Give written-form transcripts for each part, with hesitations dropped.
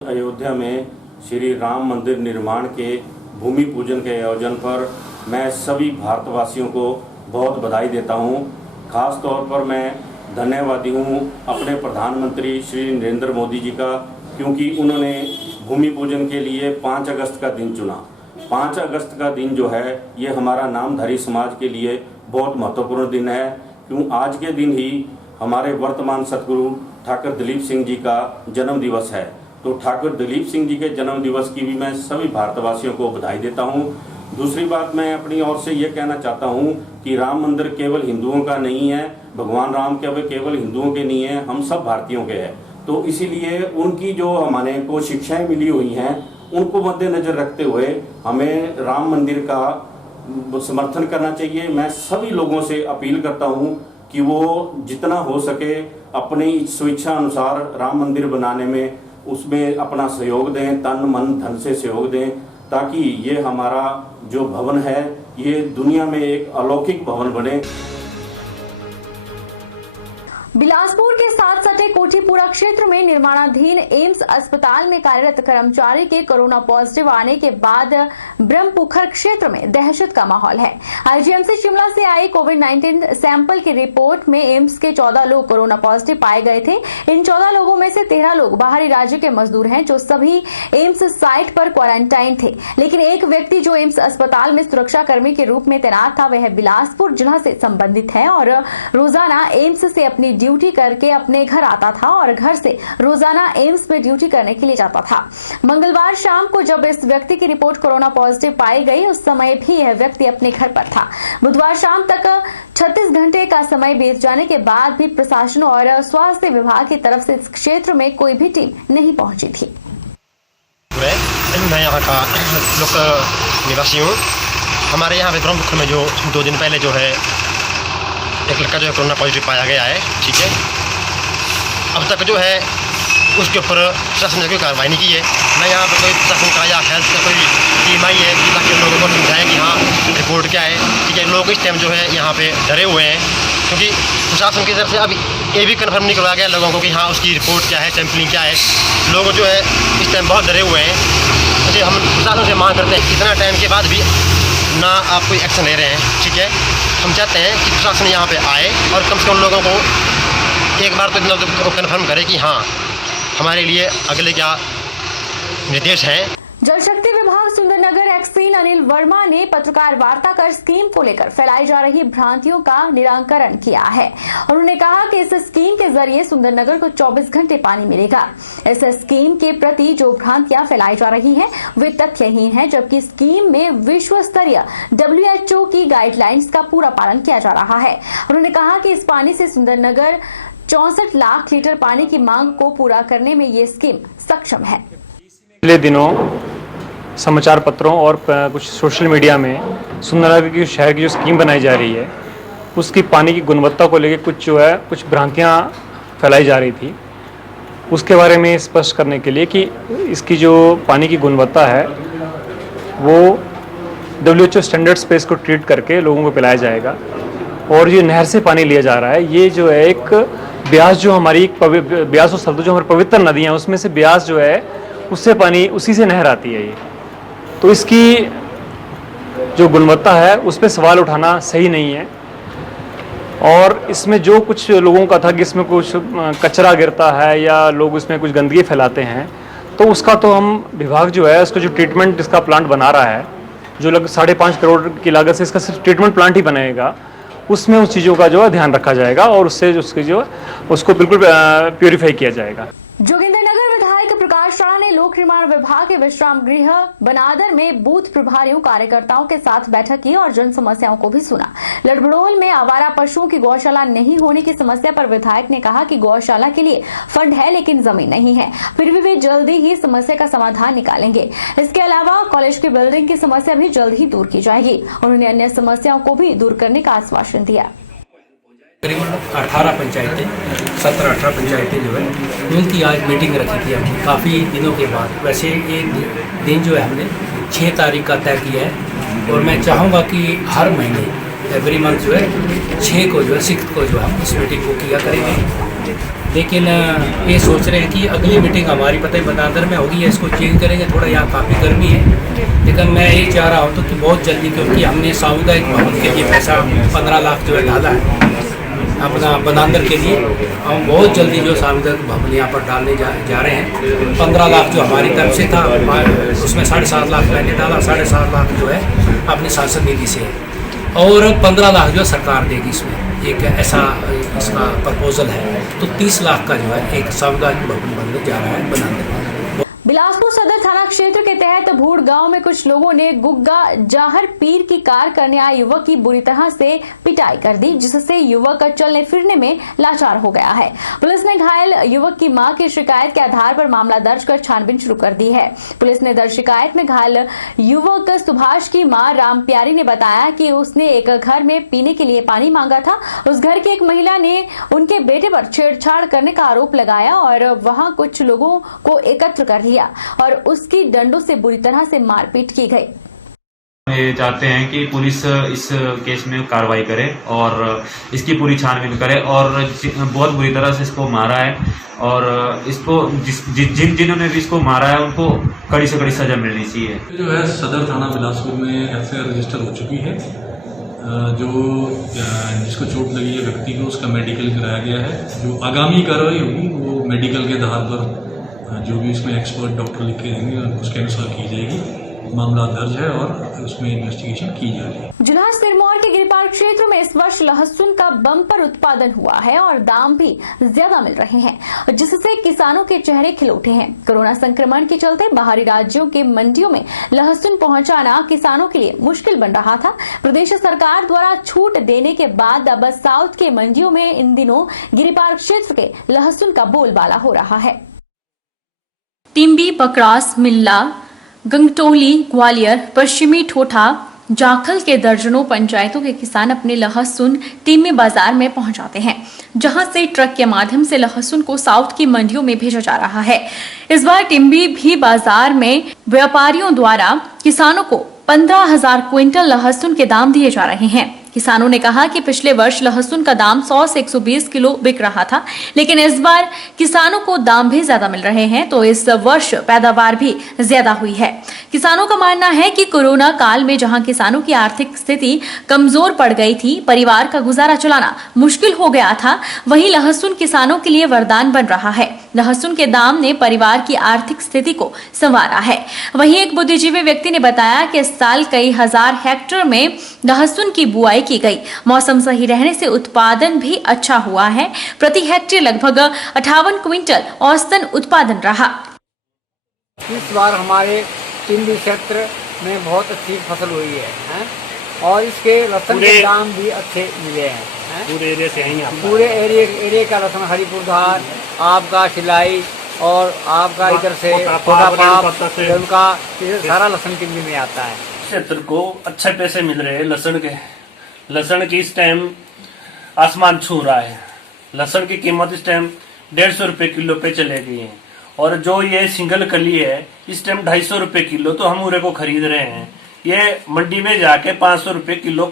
अयोध्या में श्री राम मंदिर निर्माण के भूमि पूजन के आयोजन पर मैं सभी भारतवासियों को बहुत बधाई देता हूं। खास तौर पर मैं धन्यवादी हूं अपने प्रधानमंत्री श्री नरेंद्र मोदी जी का, क्योंकि उन्होंने भूमि पूजन के लिए 5 अगस्त का दिन चुना। 5 अगस्त का दिन जो है ये हमारा नामधारी समाज के लिए बहुत महत्वपूर्ण दिन है, क्यों आज के दिन ही हमारे वर्तमान सतगुरु ठाकुर दिलीप सिंह जी का जन्म दिवस है। तो ठाकुर दिलीप सिंह जी के जन्म दिवस की भी मैं सभी भारतवासियों को बधाई देता हूं। दूसरी बात मैं अपनी ओर से ये कहना चाहता हूं कि राम मंदिर केवल हिंदुओं का नहीं है, भगवान राम केवल हिंदुओं के नहीं है, हम सब भारतीयों के हैं। तो इसीलिए उनकी जो हमारे को शिक्षाएं मिली हुई हैं उनको मद्देनजर रखते हुए हमें राम मंदिर का समर्थन करना चाहिए। मैं सभी लोगों से अपील करता हूं कि वो जितना हो सके अपनी स्वेच्छा अनुसार राम मंदिर बनाने में उसमें अपना सहयोग दें, तन मन धन से सहयोग दें, ताकि ये हमारा जो भवन है ये दुनिया में एक अलौकिक भवन बने। बिलासपुर के साथ सटे कोठीपुरा क्षेत्र में निर्माणाधीन एम्स अस्पताल में कार्यरत कर्मचारी के कोरोना पॉजिटिव आने के बाद ब्रह्मपुखर क्षेत्र में दहशत का माहौल है। आईजीएमसी शिमला से आई कोविड-19 सैंपल की रिपोर्ट में एम्स के 14 लोग कोरोना पॉजिटिव पाए गए थे। इन 14 लोगों में से 13 लोग बाहरी राज्य के मजदूर हैं, जो सभी एम्स साइट पर क्वारंटाइन थे। लेकिन एक व्यक्ति जो एम्स अस्पताल में सुरक्षा कर्मी के रूप में तैनात था, वह बिलासपुर जिला से संबंधित है और रोजाना एम्स से अपनी ड्यूटी करके अपने घर आता था और घर से रोजाना एम्स में ड्यूटी करने के लिए जाता था। मंगलवार शाम को जब इस व्यक्ति की रिपोर्ट कोरोना पॉजिटिव पाई गई, उस समय भी यह व्यक्ति अपने घर पर था। बुधवार शाम तक 36 घंटे का समय बीत जाने के बाद भी प्रशासन और स्वास्थ्य विभाग की तरफ से इस क्षेत्र में कोई भी टीम नहीं पहुंची थी। मैं यहाँ का लोकल निवासी हूँ। हमारे यहाँ पे ब्रह्मपुखर में जो 2 दिन पहले जो है एक लड़का जो है कोरोना पॉजिटिव पाया गया है, ठीक है। अब तक जो है उसके ऊपर प्रशासन ने कोई कार्रवाई नहीं की है। मैं यहाँ पर कोई प्रशासन का या हेल्थ का कोई टीम आई है कि ताकि लोगों को समझाएं कि हाँ रिपोर्ट क्या है, ठीक है। लोग इस टाइम जो है यहाँ पे डरे हुए हैं, क्योंकि प्रशासन की तरफ से अब ये भी कन्फर्म नहीं करवाया गया लोगों को कि हाँ उसकी रिपोर्ट क्या है, सैंपलिंग क्या है। लोग जो है इस टाइम बहुत डरे हुए हैं। मुझे हम प्रशासन से मांग करते हैं, इतना टाइम के बाद भी ना आप कोई एक्शन ले रहे हैं, ठीक है। हम चाहते हैं कि प्रशासन यहाँ पे आए और कम से कम लोगों को एक बार तो कन्फर्म करे कि हाँ हमारे लिए अगले क्या निर्देश हैं। जल शक्ति विभाग सुंदरनगर एक्सीन अनिल वर्मा ने पत्रकार वार्ता कर स्कीम को लेकर फैलाई जा रही भ्रांतियों का निराकरण किया है। उन्होंने कहा कि इस स्कीम के जरिए सुंदरनगर को 24 घंटे पानी मिलेगा। इस स्कीम के प्रति जो भ्रांतियां फैलाई जा रही हैं वे तथ्यहीन है, जबकि स्कीम में विश्व स्तरीय WHO की गाइडलाइंस का पूरा पालन किया जा रहा है। उन्होंने कहा कि इस पानी से सुंदरनगर 64 लाख लीटर पानी की मांग को पूरा करने में ये स्कीम सक्षम है। पिछले दिनों समाचार पत्रों और कुछ सोशल मीडिया में सुंदरनगर की शहर की जो स्कीम बनाई जा रही है उसकी पानी की गुणवत्ता को लेकर कुछ भ्रांतियां फैलाई जा रही थी। उसके बारे में स्पष्ट करने के लिए कि इसकी जो पानी की गुणवत्ता है वो WHO स्टैंडर्ड्स पे इसको ट्रीट करके लोगों को पिलाया जाएगा। और ये नहर से पानी लिया जा रहा है, ये जो है एक ब्यास जो हमारी ब्यास और सरदू जो हमारी पवित्र नदियाँ उसमें से ब्यास जो है उससे पानी उसी से नहर आती है। ये तो इसकी जो गुणवत्ता है उस पर सवाल उठाना सही नहीं है। और इसमें जो कुछ लोगों का था कि इसमें कुछ कचरा गिरता है या लोग इसमें कुछ गंदगी फैलाते हैं, तो उसका तो हम विभाग जो है उसको जो ट्रीटमेंट इसका प्लांट बना रहा है, जो लगभग 5.5 करोड़ की लागत से इसका सिर्फ ट्रीटमेंट प्लांट ही बनाएगा, उसमें उस चीज़ों का जो है ध्यान रखा जाएगा और उससे उसकी जो उसको बिल्कुल प्योरीफाई किया जाएगा। जोगिंदरनगर विधायक प्रकाश राणा ने लोक निर्माण विभाग के विश्राम गृह बनादर में बूथ प्रभारियों कार्यकर्ताओं के साथ बैठक की और जन समस्याओं को भी सुना। लड़भड़ोल में आवारा पशुओं की गौशाला नहीं होने की समस्या पर विधायक ने कहा कि गौशाला के लिए फंड है लेकिन जमीन नहीं है, फिर भी वे जल्दी ही समस्या का समाधान निकालेंगे। इसके अलावा कॉलेज की बिल्डिंग की समस्या भी जल्द ही दूर की जाएगी। उन्होंने अन्य समस्याओं को भी दूर करने का आश्वासन दिया। करीब 18 पंचायतें 17-18 पंचायतें जो है उनकी आज मीटिंग रखी थी हमने काफ़ी दिनों के बाद। वैसे एक दिन जो है हमने 6 तारीख का तय किया है और मैं चाहूँगा कि हर महीने एवरी मंथ जो है 6 को जो है 6 को जो है इस मीटिंग को किया करेंगे। लेकिन ये सोच रहे हैं कि अगली मीटिंग हमारी पता ही बनांदर में होगी, इसको चेंज करेंगे। थोड़ा यहाँ काफ़ी गर्मी है, लेकिन मैं ये चाह रहा हूँ तो कि बहुत जल्दी, क्योंकि हमने सामुदायिक भवन के लिए पैसा 15 लाख जो है डाला है अपना बनांदर के लिए। हम बहुत जल्दी जो सामुदायिक भवन यहाँ पर डालने जा रहे हैं। 15 लाख जो हमारी तरफ से था, उसमें 7.5 लाख मैंने डाला, 7.5 लाख जो है अपनी सांसद निधि से है, और 15 लाख जो सरकार देगी। इसमें एक ऐसा इसका प्रपोजल है, तो 30 लाख का जो है एक सामुदायिक भवन बनने जा रहा है बनांदर में। बिलासपुर सदर थाना क्षेत्र के तहत भूड़ गांव में कुछ लोगों ने गुग्गा जाहर पीर की कार करने आए युवक की बुरी तरह से पिटाई कर दी, जिससे युवक चलने फिरने में लाचार हो गया है। पुलिस ने घायल युवक की मां की शिकायत के आधार पर मामला दर्ज कर छानबीन शुरू कर दी है। पुलिस ने दर्ज शिकायत में घायल युवक सुभाष की मां राम प्यारी ने बताया कि उसने एक घर में पीने के लिए पानी मांगा था। उस घर की एक महिला ने उनके बेटे पर छेड़छाड़ करने का आरोप लगाया और वहां कुछ लोगों को एकत्र कर लिया और उसकी डंडों से बुरी तरह से मारपीट की गई। ये चाहते हैं कि पुलिस इस केस में कार्रवाई करे और इसकी पूरी छानबीन करे, और बहुत बुरी तरह से इसको मारा है, और इसको जिन्होंने भी इसको मारा है उनको कड़ी से कड़ी सजा मिलनी चाहिए। जो है सदर थाना बिलासपुर में एफआईआर रजिस्टर हो चुकी है। जो जिसको चोट लगी है व्यक्ति को उसका मेडिकल कराया गया है। जो आगामी कार्रवाई होगी वो मेडिकल के आधार पर जो भी इसमें एक्सपर्ट डॉक्टर लिख के देंगे उसके अनुसार की जाएगी। मामला दर्ज है और उसमें इन्वेस्टिगेशन की जा रही है। जुलाहा सिरमौर के गिरिपार क्षेत्र में इस वर्ष लहसुन का बम्पर उत्पादन हुआ है और दाम भी ज्यादा मिल रहे हैं, जिससे किसानों के चेहरे खिल उठे हैं। कोरोना संक्रमण के चलते बाहरी राज्यों के मंडियों में लहसुन पहुंचाना किसानों के लिए मुश्किल बन रहा था। प्रदेश सरकार द्वारा छूट देने के बाद अब साउथ के मंडियों में इन दिनों गिरिपार क्षेत्र के लहसुन का बोलबाला हो रहा है। टिम्बी, पकरास, मिल्ला, गंगटोली, ग्वालियर, पश्चिमी ठोठा, जाखल के दर्जनों पंचायतों के किसान अपने लहसुन टिम्बी बाजार में पहुंचाते हैं, जहां से ट्रक के माध्यम से लहसुन को साउथ की मंडियों में भेजा जा रहा है। इस बार टिम्बी भी बाजार में व्यापारियों द्वारा किसानों को 15,000 क्विंटल लहसुन के दाम दिए जा रहे हैं। किसानों ने कहा कि पिछले वर्ष लहसुन का दाम 100 से 120 किलो बिक रहा था, लेकिन इस बार किसानों को दाम भी ज्यादा मिल रहे हैं, तो इस वर्ष पैदावार भी ज्यादा हुई है। किसानों का मानना है कि कोरोना काल में जहां किसानों की आर्थिक स्थिति कमजोर पड़ गई थी, परिवार का गुजारा चलाना मुश्किल हो गया था, वहीं लहसुन किसानों के लिए वरदान बन रहा है। लहसुन के दाम ने परिवार की आर्थिक स्थिति को संवारा है। वहीं एक बुद्धिजीवी व्यक्ति ने बताया कि इस साल कई हजार हेक्टेयर में लहसुन की बुआई की गई। मौसम सही रहने से उत्पादन भी अच्छा हुआ है। प्रति हेक्टेयर लगभग 58 क्विंटल औसतन उत्पादन रहा। इस बार हमारे टिम्बी क्षेत्र में बहुत अच्छी फसल हुई है और इसके लहसुन के दाम भी अच्छे मिले हैं। पूरे एरिया से हैं, पूरे एरिया का लहसुन, हरिपुर धार, आपका सिलाई और आपका इधर से छोटा पाप, उनका सारा लहसुन टिम्बी में आता है। क्षेत्र को अच्छे पैसे मिल रहे हैं लहसुन के। लहसुन की इस टाइम आसमान छू रहा है। लहसुन की कीमत इस टाइम 150 रुपये किलो पे चले गई है, और जो ये सिंगल कली है इस टाइम 250 रुपये किलो तो हम उरे को खरीद रहे हैं। ये मंडी में जाके 500 रुपये किलो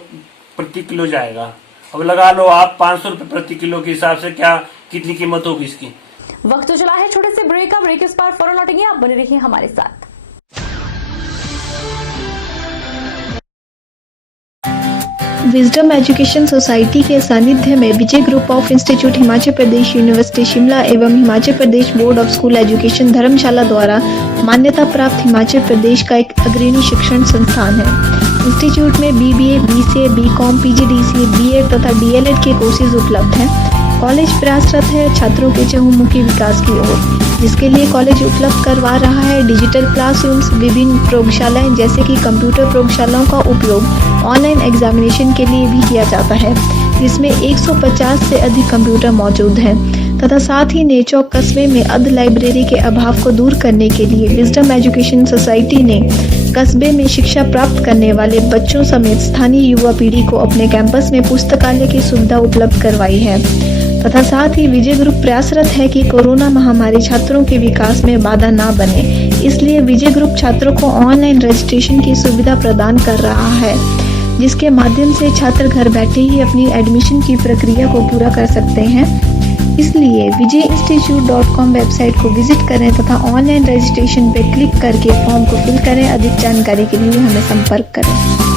प्रति किलो जाएगा। अब लगा लो आप 500 रुपये प्रति किलो के हिसाब से क्या कितनी कीमत होगी इसकी। वक्त तो चला है छोटे से ब्रेक का। ब्रेक इस पर फौरन लौटेंगे, आप बने रहिए हमारे साथ। विजडम एजुकेशन सोसाइटी के सानिध्य में Vijay group of institute Himachal Pradesh university Shimla एवं Himachal Pradesh board of school education Dharamshala द्वारा मान्यता प्राप्त हिमाचल प्रदेश का एक अग्रणी शिक्षण संस्थान है। इंस्टीट्यूट में BBA, BCA, BCom, PGDCA, BEd तथा DLEd के कोर्सेज उपलब्ध हैं। कॉलेज प्रयासरत है छात्रों के चहुमुखी विकास की ओर, जिसके लिए कॉलेज उपलब्ध करवा रहा है डिजिटल क्लासरूम्स, विभिन्न प्रयोगशालाएं जैसे कि कंप्यूटर प्रयोगशालाओं का उपयोग ऑनलाइन एग्जामिनेशन के लिए भी किया जाता है, जिसमें 150 से अधिक कंप्यूटर मौजूद हैं तथा साथ ही नेचौक कस्बे में अर्ध लाइब्रेरी के अभाव को दूर करने के लिए विजडम एजुकेशन सोसाइटी ने कस्बे में शिक्षा प्राप्त करने वाले बच्चों समेत स्थानीय युवा पीढ़ी को अपने कैंपस में पुस्तकालय की सुविधा उपलब्ध करवाई है तथा साथ ही विजय ग्रुप प्रयासरत है कि कोरोना महामारी छात्रों के विकास में बाधा न बने, इसलिए विजय ग्रुप छात्रों को ऑनलाइन रजिस्ट्रेशन की सुविधा प्रदान कर रहा है। जिसके माध्यम से छात्र घर बैठे ही अपनी एडमिशन की प्रक्रिया को पूरा कर सकते हैं। इसलिए vijayinstitute.com वेबसाइट को विजिट करें तथा ऑनलाइन रजिस्ट्रेशन पर क्लिक करके फॉर्म को फिल करें। अधिक जानकारी के लिए हमें संपर्क करें।